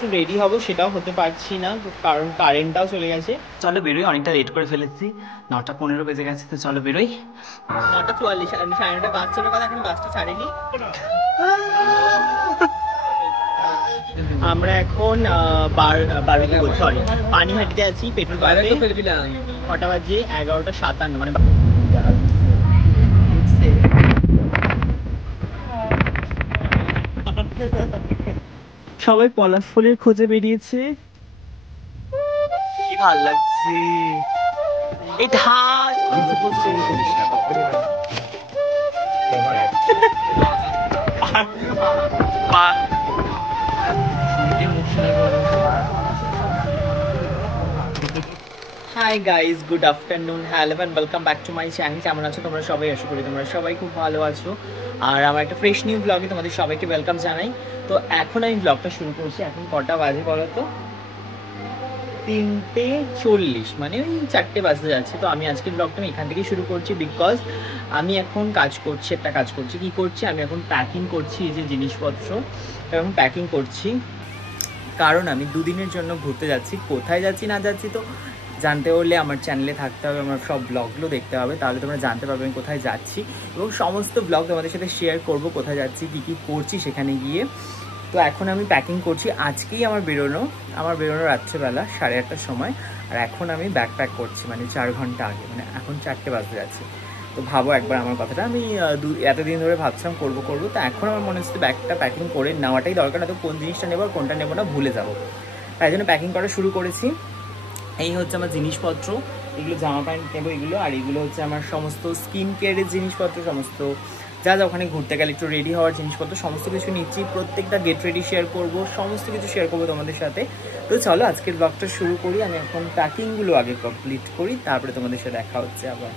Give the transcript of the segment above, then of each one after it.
একটু রেডি হব সেটাও হতে পারছি না, কারণ কারেন্টটাও চলে গেছে। চলো বেরোই, অনেকটা লেট করে ফেলেছি, 9:15 বেজে গেছে। তো চলো বেরোই। 9:44, 9:30 বাস চলে কথা, এখন বাসটা ছাড়েনি। আমরা এখন সরি পানিহাটিতে আছি, পেট্রোল পাম্পে। কটা বাজে? 11:57, মানে সবাই পলাশ ফুলের খোঁজে বেরিয়েছে। কি ভালো লাগছে এই ঢাল। Hi guys, good afternoon, hello and welcome back to my channel. কেমন আছো তোমরা সবাই? আশা করি তোমরা সবাই খুব ভালো আছো। আর আমার একটা ফ্রেশ নিউ ব্লগে তোমাদের সবাইকে ওয়েলকাম জানাই। তো এখন আমি ব্লগটা শুরু করছি। এখন কটা বাজে বলো তো? 3:40, মানে ওই 4টে বাজতে যাচ্ছে। তো আমি আজকের ব্লগটা আমি এখান থেকেই শুরু করছি, বিকজ আমি এখন একটা কাজ করছি। কি করছি? আমি এখন প্যাকিং করছি এই যে জিনিসপত্র, এখন প্যাকিং করছি, কারণ আমি দুদিনের জন্য ঘুরতে যাচ্ছি। কোথায় যাচ্ছি না যাচ্ছি তো জানতে হলে আমার চ্যানেলে থাকতে হবে, আমার সব ব্লগগুলো দেখতে হবে, তাহলে তোমরা জানতে পারবে আমি কোথায় যাচ্ছি, এবং সমস্ত ব্লগ তোমাদের সাথে শেয়ার করব, কোথায় যাচ্ছি, কী কী করছি সেখানে গিয়ে। তো এখন আমি প্যাকিং করছি। আজকেই আমার বেরোনো রাত্রেবেলা 8:30টার সময়, আর এখন আমি ব্যাগ প্যাক করছি, মানে 4 ঘন্টা আগে, মানে এখন 4টে বাজতে যাচ্ছে। তো ভাবো একবার আমার কথাটা, আমি এতদিন ধরে ভাবছিলাম করবো। তো এখন আমার মনে হচ্ছে ব্যাগটা প্যাকিং করে নেওয়াটাই দরকার, না তো কোন জিনিসটা নেবো আর কোনটা নেবো না ভুলে যাবো। তাই জন্য প্যাকিং করা শুরু করেছি। এই হচ্ছে আমার জিনিসপত্র, এগুলো জামা প্যান্ট নেবো এগুলো, আর এগুলো হচ্ছে আমার সমস্ত স্কিন কেয়ারের জিনিসপত্র, সমস্ত যা ওখানে ঘুরতে গেলে একটু রেডি হওয়ার জিনিসপত্র, সমস্ত কিছু নিচ্ছি। প্রত্যেকটা গেট রেডি শেয়ার করব, সমস্ত কিছু শেয়ার করবো তোমাদের সাথে। তো চলো আজকের ব্লগটা শুরু করি। আমি এখন প্যাকিংগুলো আগে কমপ্লিট করি, তারপরে তোমাদের সাথে দেখা হচ্ছে আবার।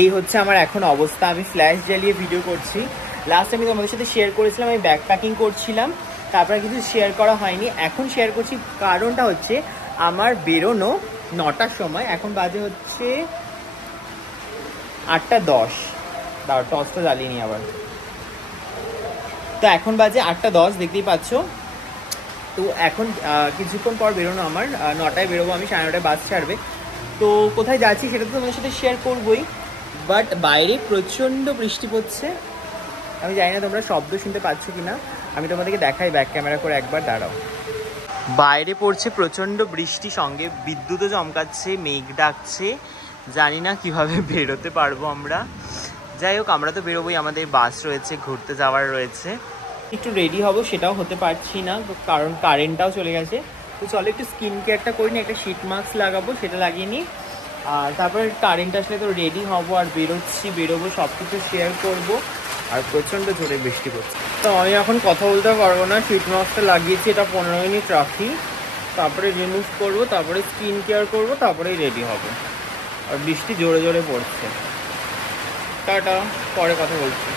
এই হচ্ছে আমার এখন অবস্থা। আমি ফ্ল্যাশ জ্বালিয়ে ভিডিও করছি। লাস্ট আমি তোমাদের সাথে শেয়ার করেছিলাম আমি ব্যাগ প্যাকিং করছিলাম, তারপরে কিছু শেয়ার করা হয়নি, এখন শেয়ার করছি। কারণটা হচ্ছে আমার বেরোনো 9টার সময়, এখন বাজে হচ্ছে 8:10। দাঁড়া, টসটা জ্বালিনি আবার। তো এখন বাজে 8:10, দেখতেই পাচ্ছ। তো এখন কিছুক্ষণ পর বেরোনো আমার, 9টায় বেরোবো আমি, 9:30 বাস ছাড়বে। তো কোথায় যাচ্ছি সেটা তো তোমাদের সাথে শেয়ার করবোই, বাট বাইরে প্রচণ্ড বৃষ্টি পড়ছে। আমি জানি না তোমরা শব্দ শুনতে পাচ্ছ কি না, আমি তোমাদেরকে দেখাই ব্যাক ক্যামেরা করে, একবার দাঁড়াও। বাইরে পড়ছে প্রচণ্ড বৃষ্টি, সঙ্গে বিদ্যুৎও চমকাচ্ছে, মেঘ ডাকছে। জানি না কিভাবে বেরোতে পারবো আমরা। যাই হোক, আমরা তো বেরোবোই, আমাদের বাস রয়েছে, ঘুরতে যাওয়ার রয়েছে। একটু রেডি হব সেটাও হতে পারছি না, কারণ কারেন্টটাও চলে গেছে। তো চলো একটু স্কিন কেয়ারটা করি না, একটা শীট মাস্ক লাগাবো, সেটা লাগিয়ে নিই। আর তারপরে কারেন্ট আসলে তো রেডি হব, আর বেরোবো, সব কিছু শেয়ার করবো। আর প্রচণ্ড জোরে বৃষ্টি পড়ছে। তো আমি এখন কথা বলতে পারবো না, শীট মাস্কটা লাগিয়েছি, এটা 15 মিনিট রাখি, তারপরে রিমুভ করবো, তারপরে স্কিন কেয়ার করবো, তারপরেই রেডি হবো। আর বৃষ্টি জোরে জোরে পড়ছে। টাটা, পরে কথা বলছি।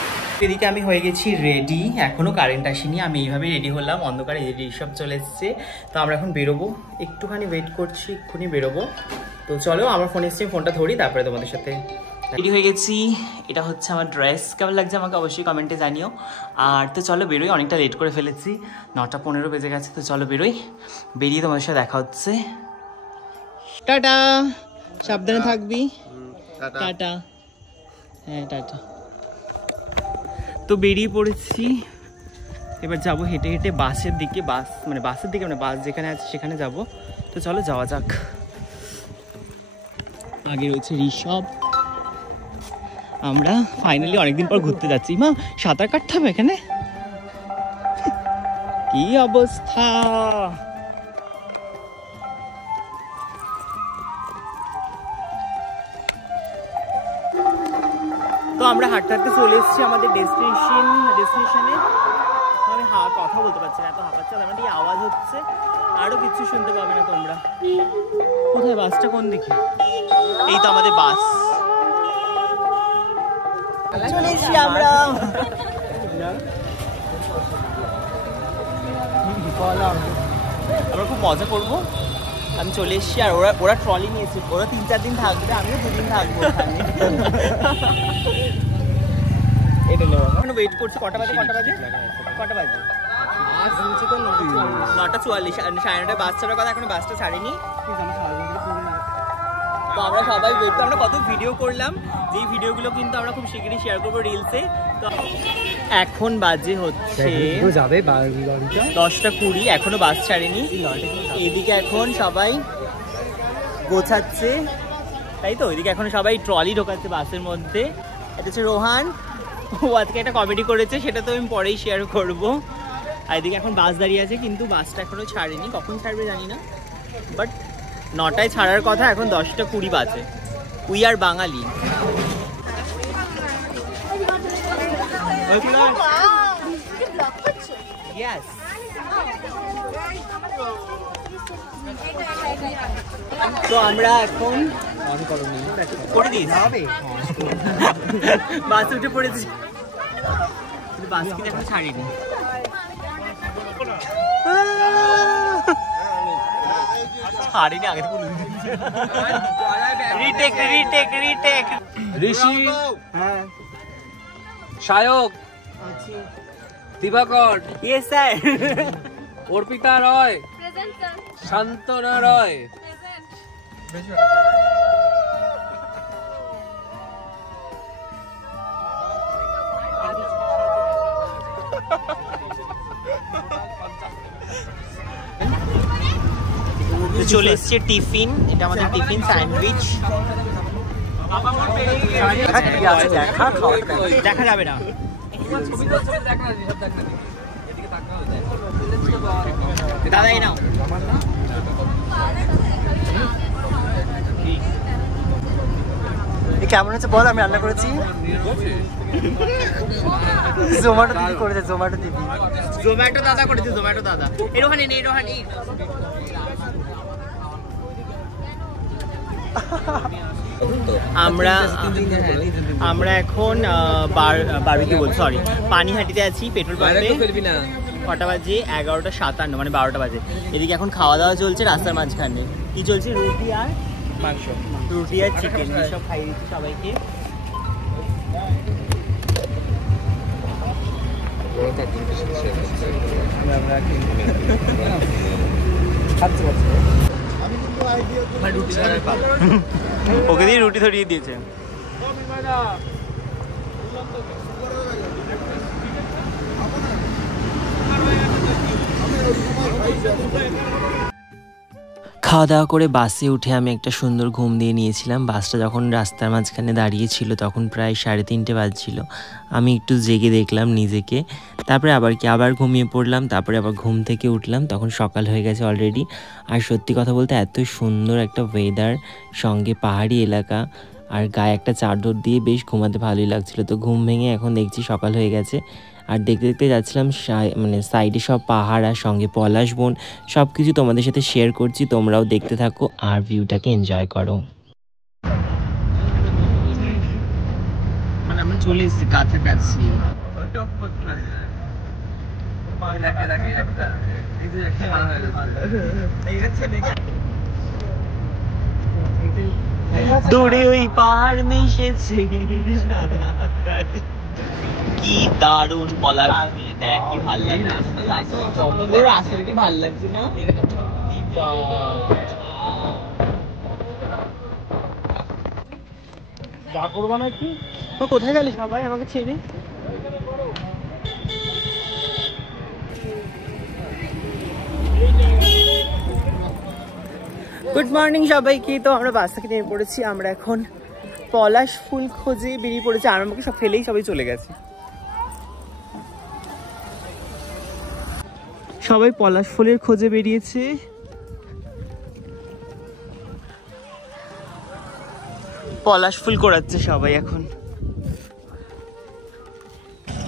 এদিকে আমি হয়ে গেছি রেডি, এখনও কারেন্ট আসেনি, আমি এইভাবে রেডি হলাম, অন্ধকারে সব চলে এসছে। তো আমরা এখন বেরোবো, একটুখানি ওয়েট করছি, এক্ষুনি বেরোবো। তো চলো, আমার ফোন এসছে, ফোনটা ধরি, তারপরে তোমাদের সাথে রেডি হয়ে গেছি। এটা হচ্ছে আমার ড্রেস, কেমন লাগছে আমাকে অবশ্যই কমেন্টে জানিও। আর তো চলো বেরোই, অনেকটা লেট করে ফেলেছি, 9:15 বেজে গেছে। তো চলো বেরোই, বেরিয়ে তোমাদের সাথে দেখা হচ্ছে। টাটা, সাবধানে থাকবি। টাটা। হ্যাঁ টাটা। তো বেরিয়ে পড়েছি, এবার যাবো হেঁটে হেঁটে বাসের দিকে, বাস যেখানে আছে সেখানে যাব। তো চলো যাওয়া যাক। আগে রয়েছে ঋষভ। আমরা ফাইনালি অনেকদিন পর ঘুরতে যাচ্ছি। মা, সাঁতার কাটতে হবে এখানে? কি কি অবস্থা। তো আমরা হাঁটতে হাঁটতে চলে এসেছি আমাদের ডেস্টিনেশনে। আমি কথা বলতে পারছি না, এত হাঁপাচ্ছে, আমাদের এই আওয়াজ হচ্ছে, আরো কিছু শুনতে পাবে না তোমরা। কোথায় বাসটা, কোন দিকে? এই তো আমাদের বাস, চলে এসেছি আমরা। আমরা খুব মজা করবো। আমি চলে এসেছি, আর ওরা ট্রলি নিয়েছে, ওরা 3-4 দিন থাকবে, আমিও 2 দিন থাকবো। এটা নেবো, এখন ওয়েট করছি। কটা বাজে? 9:44, 9:30 বাস ছাড়ার কথা, এখনো বাসটা ছাড়েনি। তো আমরা সবাই ওয়েট, আমরা কত ভিডিও করলাম, যেই ভিডিওগুলো কিন্তু আমরা খুব শিগগিরই শেয়ার করবো রিলসে। তো এখন বাজে হচ্ছে 10:20, এখনো বাস ছাড়েনি। এইদিকে এখন সবাই গোছাচ্ছে, তাই তো? ওইদিকে এখন সবাই ট্রলি ঢোকাচ্ছে বাসের মধ্যে। এটা হচ্ছে রোহান, ও আজকে একটা কমেডি করেছে, সেটা তো আমি পরেই শেয়ার করবো। আর এদিকে এখন বাস দাঁড়িয়ে আছে, কিন্তু বাসটা এখনো ছাড়েনি, কখন ছাড়বে জানি না, বাট 9টায় ছাড়ার কথা, এখন 10:20 বাজে। উই আর বাঙালি। তো আমরা এখন করে দিই, বাস উঠে পড়েছি, বাস কিন্তু এখন ছাড়িনি। ছাড়িনি আগে থেকে। রিটেক ঋষি, সায়ক, দিবাকর, ইয়েস স্যার, অর্পিতা রয়, শান্তনা রয়। চলে এসছে টিফিন, এটা আমাদের টিফিন স্যান্ডউইচ। দেখা যাবে না, দাদা এই নাও। কেমন হচ্ছে বল? আমি রান্না করেছি, জোম্যাটো দিদি করেছে, জোম্যাটো দাদা করেছে, জোম্যাটো দাদা। এরোহানি নেই, এরোহানি। আমরা এখন বারবিকিউ বলছি, সরি, পানিহাটিতে আছি, পেট্রোল পাম্পে। কটা বাজে? 11:57, মানে 12টা বাজে। এদিকে এখন খাওয়া দাওয়া চলছে রাস্তার মাঝখানে। কি চলছে? রুটি আর মাংস, রুটি আর চিকেন, সব খাইয়ে দিচ্ছি সবাইকে। ওকে দিয়ে রুটি ধরিয়ে দিয়েছে। খাওয়া দাওয়া করে বাসে উঠে আমি একটা সুন্দর ঘুম দিয়ে নিয়েছিলাম। বাসটা যখন রাস্তার মাঝখানে দাঁড়িয়েছিল তখন প্রায় 3:30 বাজছিল। আমি একটু জেগে দেখলাম নিজেকে, তারপরে আবার ঘুমিয়ে পড়লাম। তারপরে আবার ঘুম থেকে উঠলাম, তখন সকাল হয়ে গেছে অলরেডি। আর সত্যি কথা বলতে এত সুন্দর একটা ওয়েদার, সঙ্গে পাহাড়ি এলাকা, আর গায়ে একটা চাদর দিয়ে বেশ ঘুমাতে ভালোই লাগছিল। তো ঘুম ভেঙে এখন দেখছি সকাল হয়ে গেছে। আর দেখতে দেখতে যাচ্ছিলাম, মানে সাইডে সব পাহাড় আর সঙ্গে পলাশ বন, সব কিছু তোমাদের সাথে শেয়ার করছি। তোমরাও দেখতে থাকো আর ভিউটাকে এনজয় করো। মানে আমরা চলে এসেছি কাছাকাছি। দূরে ওই পাহাড় মিশেছে, কি দারুণ পলাশ, দেখ কি ভালো লাগছে, রাস্তাটা ভালো লাগছে না? যা করবো না কি, কোথায় গেলে সবাই আমাকে ছেড়ে? গুড মর্নিং সবাইকে। তো আমরা বাস থেকে নেমে পড়েছি, আমরা এখন পলাশ ফুল খোঁজে বেরিয়ে পড়েছি। আর আমাকে সব ফেলেই সবাই চলে গেছে। সবাই পলাশ ফুলের খোঁজে বেরিয়েছে। পলাশ ফুল কোড়াচ্ছে সবাই এখন।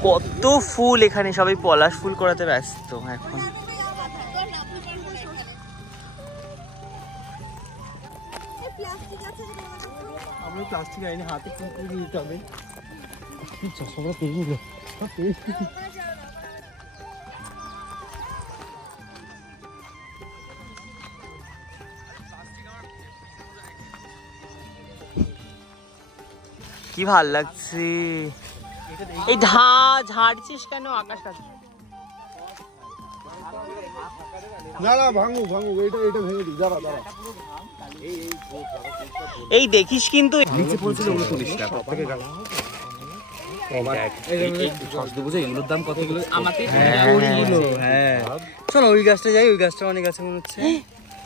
কত ফুল এখানে, সবাই পলাশ ফুল কোড়াতে ব্যস্ত এখন। আমরা প্লাস্টিক আইনি হাতে করে নিতে হবে। কি ভাল লাগছে। এই ঝাড়ছিস কেন আকাশ কাছে? না না ভাঙু ভাঙু, এটা ভেঙে দিই, দাঁড়া দাঁড়া। এই দেখিস কিন্তু নিচে পড়ছিল ওগুলো তুলিস না। এগুলোর দাম কত? এগুলো আমাকে চলো ওই গাছটা যাই, ওই গাছটা অনেক আছে মনে হচ্ছে।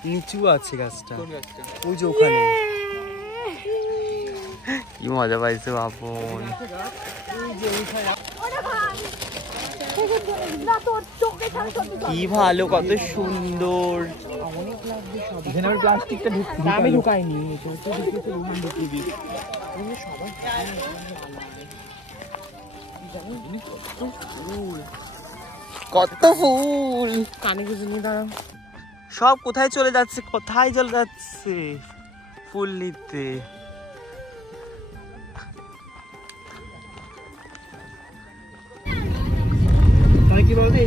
নিচু আছে গাছটা, ওই যে ওখানে। কি মজা পাইছে বাপন। কি ভালো, কত সুন্দর। প্লাস্টিকটা আমি ঢুকাইনি। কত ফুল কানে কিছু নিয়ে দাঁড়াও। সব কোথায় চলে যাচ্ছে, কোথায় চলে যাচ্ছে ফুল নিতে। কি বলতে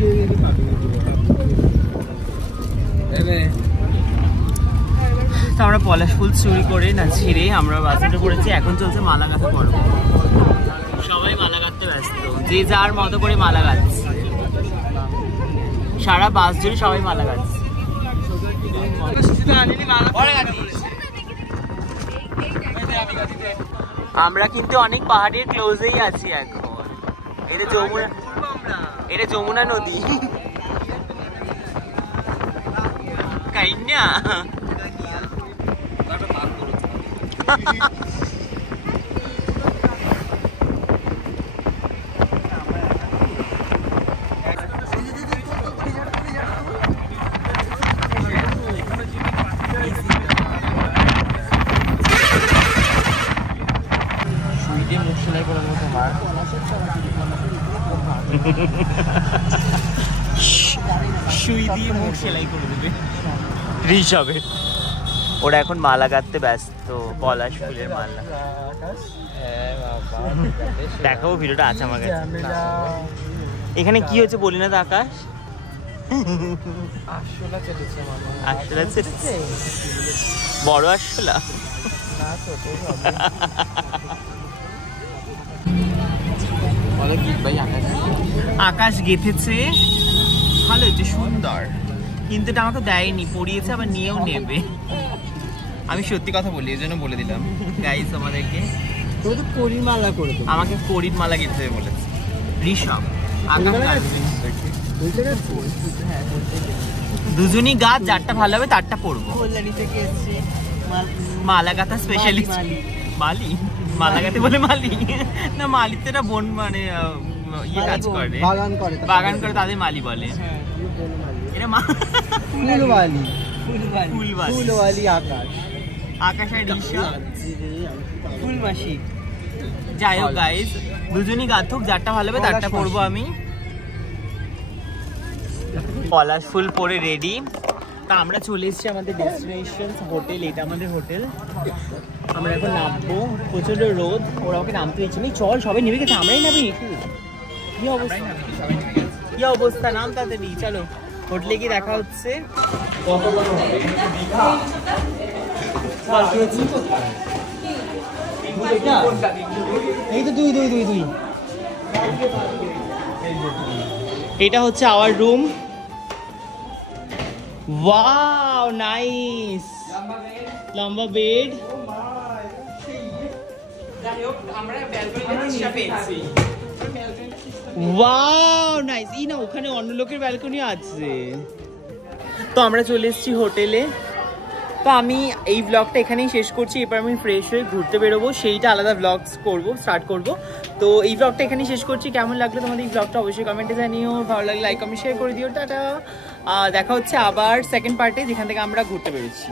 আমরা পলাশ ফুল চুরি করে না ছিঁড়ে আমরা বাজারে করেছি। এখন চলছে মালা গাঁথা পর্ব। সবাই মালা গাঁথতে ব্যস্ত, যে যার মতো করে মালা গাঁথছে। সারা বাস জুড়ে সবাই মালা গাঁথছে। আমরা কিন্তু অনেক পাহাড়ের ক্লোজেই আছি এখন। এটা যমুনা নদী। কাইন্না সুইটে মুখ সেলাই করে দেবো তোমার। সুই দিয়ে মুখ সেলাই করে দেবে ঋষভের। ওরা এখন মালা গাঁথতে ব্যস্ত, পলাশ ফুলের মালা। দেখাবো, ভিডিওটা আছে আমার কাছে। এখানে কি হচ্ছে বলি না তো আকাশ? আরশোলা চেটেছে মামা। আরশোলা চেটেছে? বড় আরশোলা? না ছোট। আকাশ গেঁথেছে, ভালো হচ্ছে, সুন্দর। কিন্তু এটা আমাকে দেয়নি, পড়িয়েছে, আবার নিয়েও নেবে। আমি সত্যি কথা বলি, এই জন্য বলে দিলাম গাইস আমাদেরকে। তো করির মালা করে দেবো। আমাকে করির মালা গেঁথে বলেছে ঋষভ। দুজনই গাছ, যারটা ভালো হবে তারটা পড়বো। মালা গাঁথা স্পেশালিস্ট মালি। মালা গাঁথে বলে মালি না, মালিতে না বোন মানে ইয়ে কাজ করে, বাগান করে, তাদের মালি বলে। এটা ফুলওয়ালি। ফুলওয়ালি আকাশ। আকাশ আর ঋষভ ফুলমাসি। যাই হোক গাইস, দুজনই গাঁথুক, যারটা ভালো হবে তারটা পড়বো আমি। পলাশ ফুল পরে রেডি। তা আমরা চলে এসেছি আমাদের ডেস্টিনেশন হোটেল। এটা আমাদের হোটেল। আমরা এখন নামবো, প্রচন্ড রোদ, ওরা আমাকে নামতে দিচ্ছে না। চল, সবাই নেমে গেছে, আমরাই নামি। কি অবস্থা, কি অবস্থা, নাম তাড়াতাড়ি, চলো। হোটেলে গিয়ে দেখা হচ্ছে। এই তো দুই। এটা হচ্ছে আওয়ার রুম। ওয়াও নাইস, লম্বা বেড। Wow nice. ই না, ওখানে অন্য লোকের ব্যালকনি আছে। তো আমরা চলে এসেছি হোটেলে। তো আমি এই ব্লগটা এখানেই শেষ করছি। এবার আমি ফ্রেশ হয়ে ঘুরতে বেরোবো, সেইটা আলাদা ব্লগ স্টার্ট করব। তো এই ব্লগটা এখানেই শেষ করছি। কেমন লাগলো তোমাদের এই ব্লগটা অবশ্যই কমেন্টে জানিও, ভালো লাগলে লাইক কমেন্ট শেয়ার করে দিও। টাটা, দেখা হচ্ছে আবার সেকেন্ড পার্টে, যেখান থেকে আমরা ঘুরতে বেরোচ্ছি।